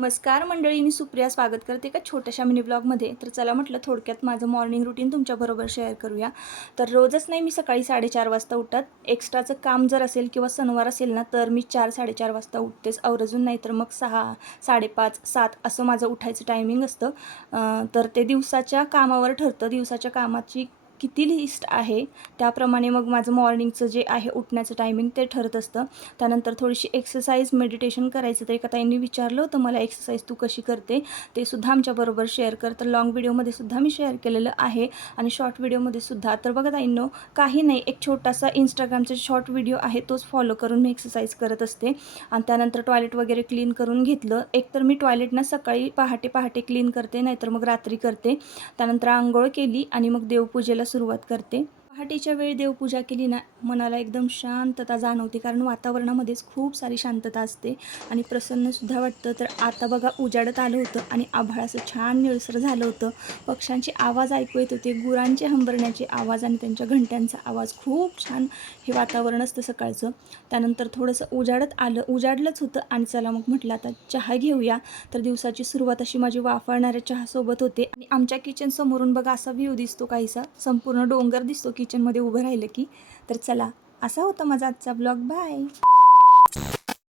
नमस्कार मंडळी, मी सुप्रिया स्वागत करते एका छोट्याशा मिनी ब्लॉगमध्ये. तर चला म्हटलं थोडक्यात माझं मॉर्निंग रुटीन तुमच्याबरोबर शेअर करूया. तर रोजच नाही मी सकाळी 4:30 वाजता उठत. एक्स्ट्राचं काम जर असेल किंवा सणवार असेल ना, तर मी 4-4:30 वाजता उठतेच आवर्जून, नाही तर मग 6, 5:30, 7 असं माझं उठायचं टायमिंग असतं. तर ते दिवसाच्या कामावर ठरतं. दिवसाच्या कामाची किती लिस्ट आहे त्याप्रमाणे मग माझं मॉर्निंगचं जे आहे उठण्याचं टायमिंग ते ठरत असतं. त्यानंतर थोडीशी एक्सरसाइज, मेडिटेशन करायचं. तर एका ताईंनी विचारलं होतं मला, एक्सरसाइज तू कशी करते, ते सुद्धा आमच्याबरोबर शेअर कर. तर लॉंग व्हिडिओमध्ये सुद्धा मी शेअर केलेलं आहे आणि शॉर्ट व्हिडिओमध्ये सुद्धा. तर बघा ताईंनो, काही नाही, एक छोटासा इंस्टाग्रामचा शॉर्ट व्हिडिओ आहे तोच फॉलो करून मी एक्सरसाइज करत असते. आणि त्यानंतर टॉयलेट वगैरे क्लीन करून घेतलं. एकतर मी टॉयलेट ना सकाळी पहाटे पहाटे क्लीन करते, नाहीतर मग रात्री करते. त्यानंतर आंघोळ केली आणि मग देवपूजेला सुरुवात करते. पहाटेच्या वेळी देवपूजा केली ना, मनाला एकदम शांतता जाणवते, कारण वातावरणामध्येच खूप सारी शांतता असते आणि प्रसन्नसुद्धा वाटतं. तर आता बघा उजाडत आलं होतं आणि आभाळ असं छान निळसर झालं होतं. पक्ष्यांचे आवाज ऐकू येत होते, गुरांचे हंबरण्याचे आवाज आणि त्यांच्या घंट्यांचा आवाज. खूप छान हे वातावरण असतं सकाळचं. त्यानंतर थोडंसं उजाडत आलं, उजाडलंच होतं आणि चला मग म्हटलं आता चहा घेऊया. तर दिवसाची सुरुवात अशी माझी वाफाळणाऱ्या चहासोबत होते. आणि आमच्या किचन समोरून बघा असा व्ह्यू दिसतो काहीसा, संपूर्ण डोंगर दिसतो किचनमध्ये उभं राहिलं की. तर चला, असा होता माझा आजचा ब्लॉग. बाय.